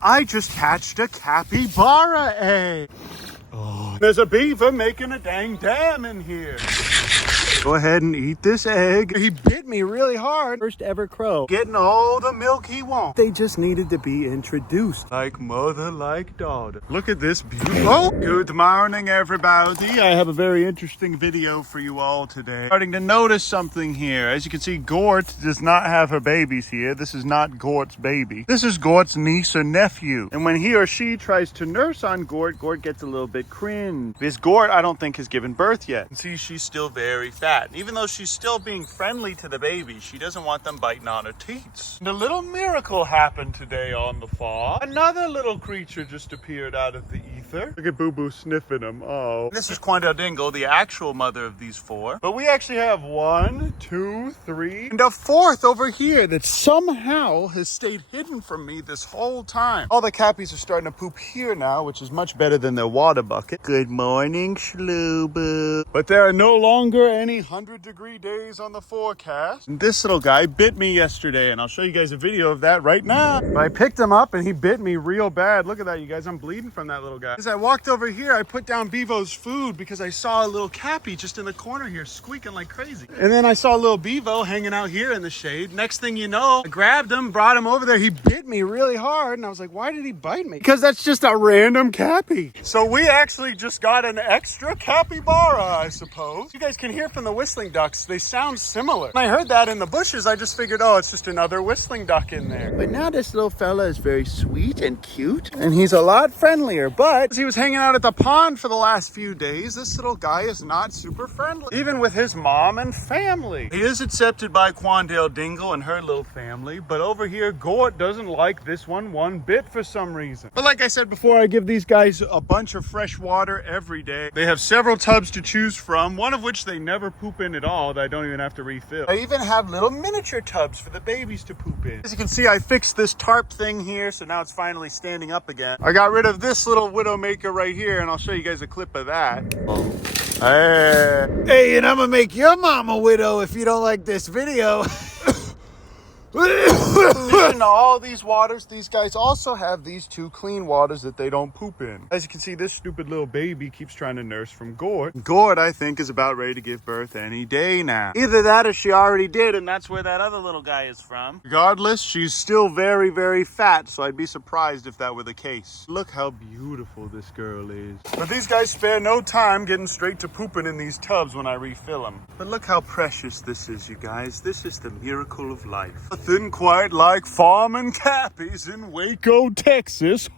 I just hatched a capybara egg. Oh, there's a beaver making a dang dam in here. Go ahead and eat this egg. He bit me really hard. First ever crow. Getting all the milk he wants. They just needed to be introduced. Like mother, like daughter. Look at this beautiful. Oh, good morning, everybody. I have a very interesting video for you all today. Starting to notice something here. As you can see, Gort does not have her babies here. This is not Gort's baby. This is Gort's niece or nephew. And when he or she tries to nurse on Gort, Gort gets a little bit cringe. This Gort, I don't think, has given birth yet. See, she's still very fat. Even though she's still being friendly to the baby, she doesn't want them biting on her teats. And a little miracle happened today on the farm. Another little creature just appeared out of the ether. Look at Boo Boo sniffing him. Oh. This is Quandale Dingle, the actual mother of these four. But we actually have 1, 2, 3, and a fourth over here that somehow has stayed hidden from me this whole time. All the cappies are starting to poop here now, which is much better than their water bucket. Good morning, Shlubu. But there are no longer any 100-degree days on the forecast. And this little guy bit me yesterday, and I'll show you guys a video of that right now. But I picked him up and he bit me real bad. Look at that, you guys. I'm bleeding from that little guy. As I walked over here, I put down Bevo's food because I saw a little cappy just in the corner here squeaking like crazy. And then I saw a little Bevo hanging out here in the shade. Next thing you know, I grabbed him, brought him over there. He bit me really hard, and I was like, why did he bite me? Because that's just a random cappy. So we actually just got an extra capybara, I suppose. You guys can hear from the whistling ducks, they sound similar. When I heard that in the bushes, I just figured, oh, it's just another whistling duck in there. But now this little fella is very sweet and cute, and he's a lot friendlier. But as he was hanging out at the pond for the last few days, this little guy is not super friendly, even with his mom and family. He is accepted by Quandale Dingle and her little family, but over here, Gort doesn't like this one bit for some reason. But like I said before, I give these guys a bunch of fresh water every day. They have several tubs to choose from, one of which they never poop in at all, that I don't even have to refill. I even have little miniature tubs for the babies to poop in. As you can see, I fixed this tarp thing here, so now it's finally standing up again. I got rid of this little widowmaker right here, and I'll show you guys a clip of that. Hey, and I'm gonna make your mom a widow if you don't like this video. In addition to all these waters, these guys also have these 2 clean waters that they don't poop in. As you can see, this stupid little baby keeps trying to nurse from Gort. Gort, I think, is about ready to give birth any day now. Either that or she already did, and that's where that other little guy is from. Regardless, she's still very, very fat, so I'd be surprised if that were the case. Look how beautiful this girl is. But these guys spare no time getting straight to pooping in these tubs when I refill them. But look how precious this is, you guys. This is the miracle of life. Nothing quite like farming cappies in Waco, Texas.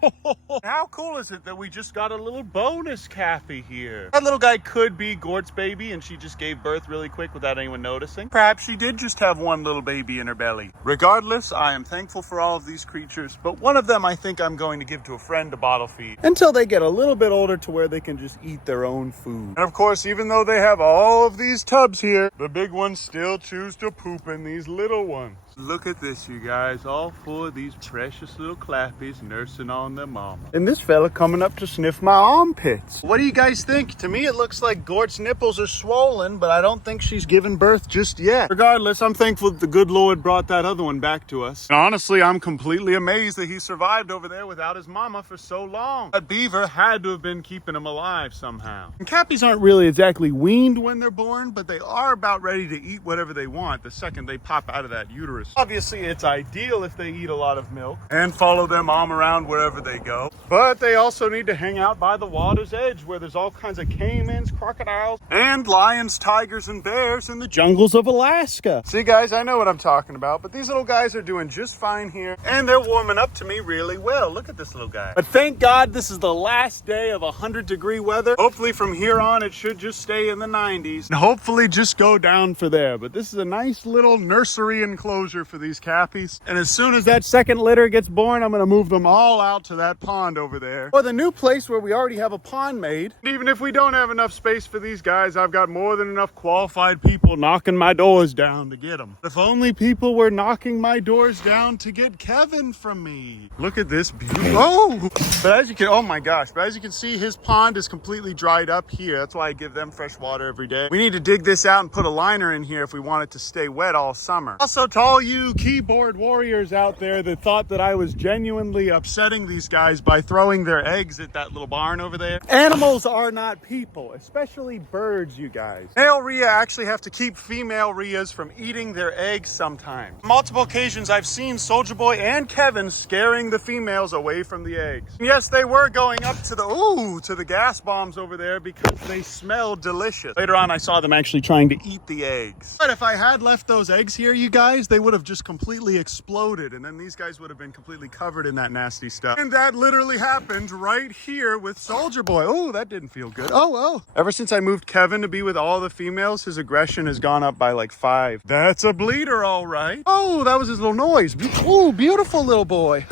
How cool is it that we just got a little bonus cappy here? That little guy could be Gort's baby and she just gave birth really quick without anyone noticing. Perhaps she did just have one little baby in her belly. Regardless, I am thankful for all of these creatures, but one of them I think I'm going to give to a friend to bottle feed until they get a little bit older to where they can just eat their own food. And of course, even though they have all of these tubs here, the big ones still choose to poop in these little ones. Look at this, you guys. All 4 of these precious little clappies nursing on their mama. And this fella coming up to sniff my armpits. What do you guys think? To me, it looks like Gort's nipples are swollen, but I don't think she's given birth just yet. Regardless, I'm thankful that the good Lord brought that other one back to us. And honestly, I'm completely amazed that he survived over there without his mama for so long. That beaver had to have been keeping him alive somehow. And cappies aren't really exactly weaned when they're born, but they are about ready to eat whatever they want the second they pop out of that uterus. Obviously, it's ideal if they eat a lot of milk and follow their mom around wherever they go. But they also need to hang out by the water's edge where there's all kinds of caimans, crocodiles, and lions, tigers, and bears in the jungles of Alaska. See, guys, I know what I'm talking about, but these little guys are doing just fine here, and they're warming up to me really well. Look at this little guy. But thank God this is the last day of 100-degree weather. Hopefully from here on, it should just stay in the 90s, and hopefully just go down for there. But this is a nice little nursery enclosure for these cappies. And as soon as that second litter gets born, I'm going to move them all out to that pond over there, or the new place where we already have a pond made. And even if we don't have enough space for these guys, I've got more than enough qualified people knocking my doors down to get them. If only people were knocking my doors down to get Kevin from me. Look at this beauty. Oh, but as you can, oh my gosh, but as you can see, his pond is completely dried up here. That's why I give them fresh water every day. We need to dig this out and put a liner in here if we want it to stay wet all summer. Also, to all all you keyboard warriors out there that thought that I was genuinely upsetting these guys by throwing their eggs at that little barn over there. Animals are not people, especially birds, you guys. Male rhea actually have to keep female rheas from eating their eggs sometimes. On multiple occasions, I've seen Soulja Boy and Kevin scaring the females away from the eggs. And yes, they were going up to the gas bombs over there because they smelled delicious. Later on, I saw them actually trying to eat the eggs. But if I had left those eggs here, you guys, they would have just completely exploded, and then these guys would have been completely covered in that nasty stuff. And that literally happened right here with Soulja Boy. Oh, that didn't feel good. Oh. Ever since I moved Kevin to be with all the females, his aggression has gone up by like 5. That's a bleeder, all right. Oh, that was his little noise. Oh, beautiful little boy.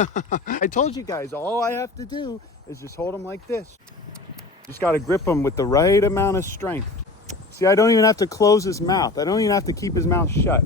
I told you guys, all I have to do is just hold him like this. Just got to grip him with the right amount of strength. See, I don't even have to close his mouth. I don't even have to keep his mouth shut.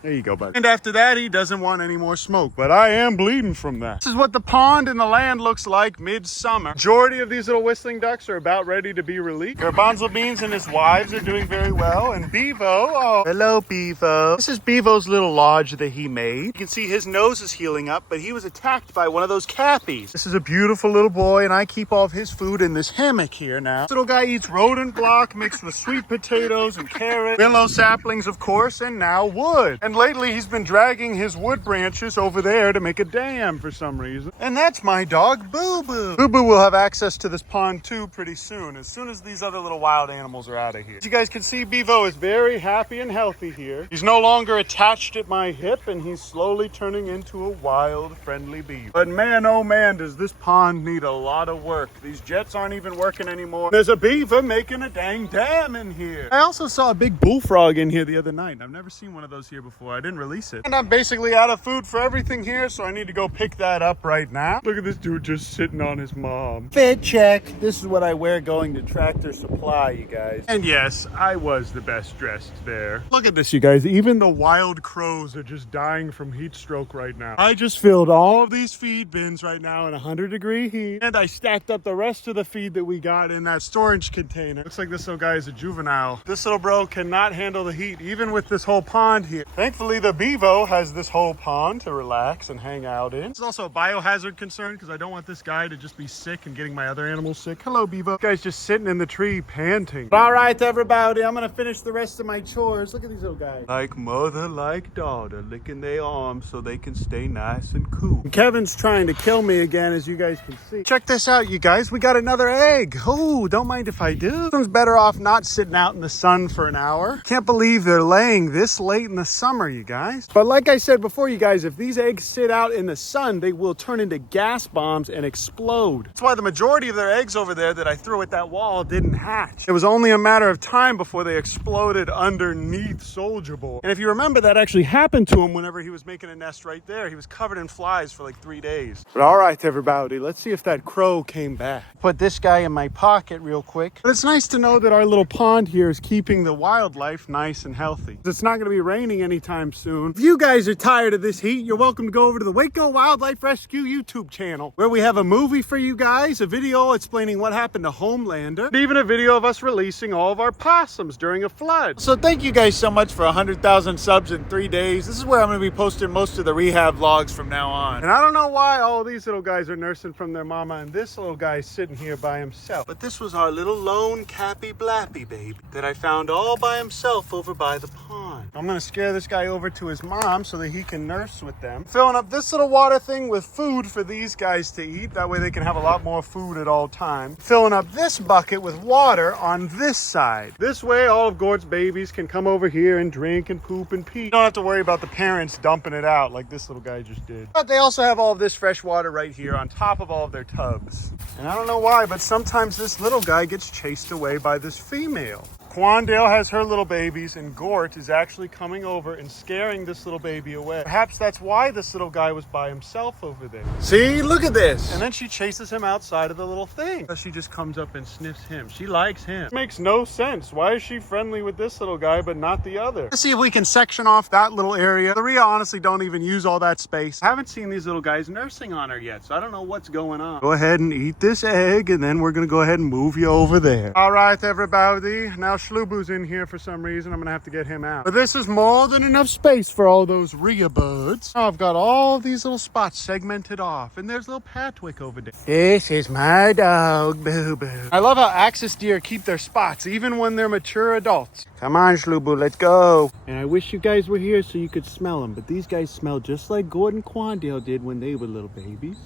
There you go, buddy. And after that, he doesn't want any more smoke, but I am bleeding from that. This is what the pond and the land looks like midsummer. Majority of these little whistling ducks are about ready to be released. Garbanzo Beans and his wives are doing very well. And Bevo, oh, hello, Bevo. This is Bevo's little lodge that he made. You can see his nose is healing up, but he was attacked by one of those cappies. This is a beautiful little boy, and I keep all of his food in this hammock here now. This little guy eats rodent block mixed with sweet potatoes and carrots, willow saplings, of course, and now wood. And lately, he's been dragging his wood branches over there to make a dam for some reason. And that's my dog, Boo Boo. Boo Boo will have access to this pond too pretty soon as these other little wild animals are out of here. As you guys can see, Bevo is very happy and healthy here. He's no longer attached at my hip, and he's slowly turning into a wild, friendly beaver. But man, oh man, does this pond need a lot of work. These jets aren't even working anymore. There's a beaver making a dang dam in here. I also saw a big bullfrog in here the other night. I've never seen one of those here before. I didn't release it. And I'm basically out of food for everything here, so I need to go pick that up right now. Look at this dude just sitting on his mom. Fit check. This is what I wear going to Tractor Supply, you guys. And yes, I was the best dressed there. Look at this, you guys. Even the wild crows are just dying from heat stroke right now. I just filled all of these feed bins right now in 100-degree heat, and I stacked up the rest of the feed that we got in that storage container. Looks like this little guy is a juvenile. This little bro cannot handle the heat, even with this whole pond here. Thankfully, the Bevo has this whole pond to relax and hang out in. It's also a biohazard concern because I don't want this guy to just be sick and getting my other animals sick. Hello, Bevo. This guy's just sitting in the tree panting. All right, everybody, I'm gonna finish the rest of my chores. Look at these little guys. Like mother, like daughter, licking their arms so they can stay nice and cool. And Kevin's trying to kill me again, as you guys can see. Check this out, you guys. We got another egg. Oh, don't mind if I do. This one's better off not sitting out in the sun for an hour. Can't believe they're laying this late in the summer, you guys. But like I said before, you guys, if these eggs sit out in the sun, they will turn into gas bombs and explode. That's why the majority of their eggs over there that I threw at that wall didn't hatch. It was only a matter of time before they exploded underneath Soulja Boy. And if you remember, that actually happened to him whenever he was making a nest right there. He was covered in flies for like 3 days. But all right, everybody, let's see if that crow came back. Put this guy in my pocket real quick. But it's nice to know that our little pond here is keeping the wildlife nice and healthy. It's not going to be raining anytime soon. If you guys are tired of this heat, you're welcome to go over to the Waco Wildlife Rescue YouTube channel, where we have a movie for you guys, a video explaining what happened to Homelander, and even a video of us releasing all of our possums during a flood. So thank you guys so much for 100,000 subs in 3 days. This is where I'm going to be posting most of the rehab vlogs from now on. And I don't know why all these little guys are nursing from their mama and this little guy's sitting here by himself. But this was our little lone Cappy Blappy baby that I found all by himself over by the pond. I'm going to scare this guy over to his mom so that he can nurse with them. Filling up this little water thing with food for these guys to eat. That way they can have a lot more food at all times. Filling up this bucket with water on this side. This way all of GORTS babies can come over here and drink and poop and pee. You don't have to worry about the parents dumping it out like this little guy just did. But they also have all of this fresh water right here on top of all of their tubs. And I don't know why, but sometimes this little guy gets chased away by this female. Quandale has her little babies, and Gort is actually coming over and scaring this little baby away. Perhaps that's why this little guy was by himself over there. See, look at this. And then she chases him outside of the little thing. So she just comes up and sniffs him. She likes him. It makes no sense. Why is she friendly with this little guy but not the other? Let's see if we can section off that little area. The Rhea honestly don't even use all that space. I haven't seen these little guys nursing on her yet, so I don't know what's going on. Go ahead and eat this egg, and then we're gonna go ahead and move you over there. All right, everybody. Now Schlubu's in here for some reason. I'm gonna have to get him out. But this is more than enough space for all those Rhea birds. Oh, I've got all these little spots segmented off, and there's little Patwick over there. This is my dog, Boo Boo. I love how axis deer keep their spots even when they're mature adults. Come on, Schlubu, let's go. And I wish you guys were here so you could smell them, but these guys smell just like Gordon Quandale did when they were little babies.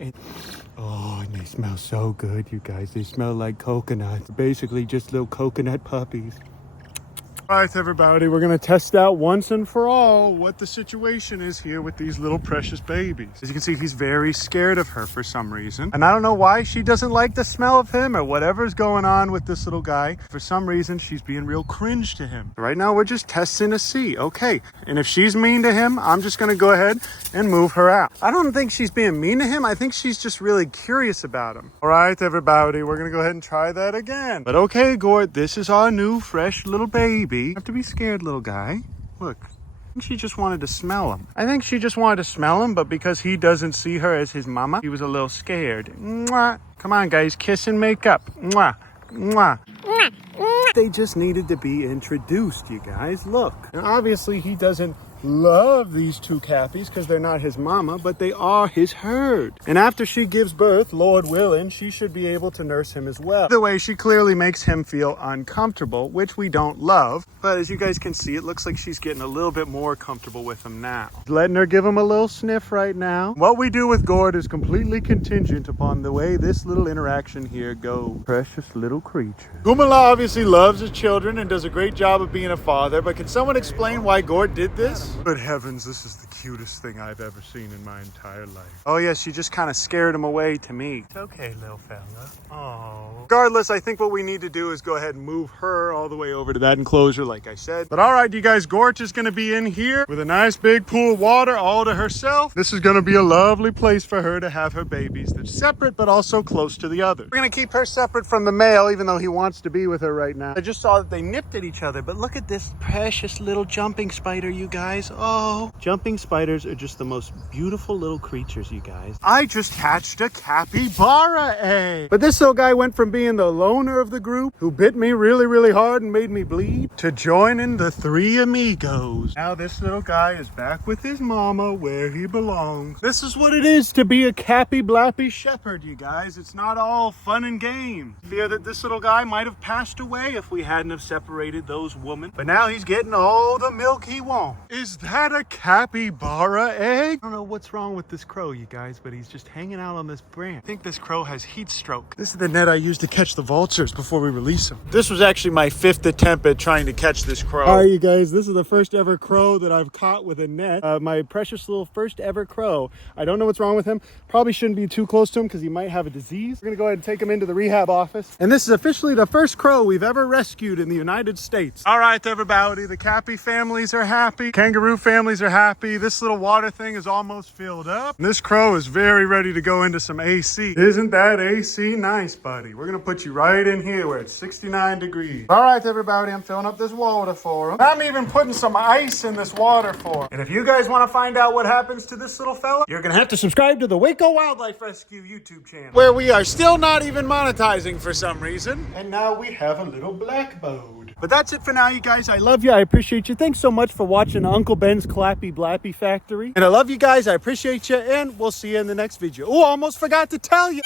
And oh, and they smell so good, you guys. They smell like coconuts. Basically just little coconut puppies. All right, everybody, we're gonna test out once and for all what the situation is here with these little precious babies. As you can see, he's very scared of her for some reason. And I don't know why she doesn't like the smell of him or whatever's going on with this little guy. For some reason, she's being real cringe to him. Right now, we're just testing to see, okay. And if she's mean to him, I'm just gonna go ahead and move her out. I don't think she's being mean to him. I think she's just really curious about him. All right, everybody, we're gonna go ahead and try that again. But okay, Gort, this is our new fresh little baby. You have to be scared, little guy. Look, I think she just wanted to smell him. I think she just wanted to smell him, but because he doesn't see her as his mama, he was a little scared. Mwah. Come on, guys, kiss and make up. Mwah. Mwah. They just needed to be introduced, you guys. Look. And obviously, he doesn't love these two cappies because they're not his mama, but they are his herd. And after she gives birth, Lord willing, she should be able to nurse him as well. Either way, she clearly makes him feel uncomfortable, which we don't love. But as you guys can see, it looks like she's getting a little bit more comfortable with him now. Letting her give him a little sniff right now. What we do with Gord is completely contingent upon the way this little interaction here goes. Precious little creature. Gumala obviously loves his children and does a great job of being a father, but can someone explain why Gord did this? Good heavens, this is the cutest thing I've ever seen in my entire life. Oh yeah, she just kind of scared him away to me. It's okay, little fella. Oh. Regardless, I think what we need to do is go ahead and move her all the way over to that enclosure, like I said. But all right, you guys, Gort is going to be in here with a nice big pool of water all to herself. This is going to be a lovely place for her to have her babies. They're separate, but also close to the others. We're going to keep her separate from the male, even though he wants to be with her right now. I just saw that they nipped at each other, but look at this precious little jumping spider, you guys. Oh, jumping spiders are just the most beautiful little creatures, you guys. I just hatched a capybara egg. But this little guy went from being the loner of the group, who bit me really, really hard and made me bleed, to joining the three amigos. Now this little guy is back with his mama where he belongs. This is what it is to be a cappy-blappy shepherd, you guys. It's not all fun and games. Fear that this little guy might have passed away if we hadn't have separated those women. But now he's getting all the milk he wants. Is that a capybara egg? I don't know what's wrong with this crow, you guys, but he's just hanging out on this branch. I think this crow has heat stroke. This is the net I used to catch the vultures before we release them. This was actually my 5th attempt at trying to catch this crow. All right, you guys, this is the first ever crow that I've caught with a net. My precious little first ever crow. I don't know what's wrong with him. Probably shouldn't be too close to him because he might have a disease. We're gonna go ahead and take him into the rehab office. And this is officially the first crow we've ever rescued in the United States. All right, everybody, the cappy families are happy. Kangaroo families are happy. This little water thing is almost filled up. And this crow is very ready to go into some AC. Isn't that AC nice, buddy? We're gonna put you right in here where it's 69 degrees. All right, everybody, I'm filling up this water for him. I'm even putting some ice in this water for him. And if you guys want to find out what happens to this little fella, you're gonna have to subscribe to the Waco Wildlife Rescue YouTube channel, where we are still not even monetizing for some reason. And now we have a little black bode. But that's it for now, you guys. I love you. I appreciate you. Thanks so much for watching Uncle Ben's Clappy Blappy Factory. And I love you guys. I appreciate you. And we'll see you in the next video. Oh, almost forgot to tell you.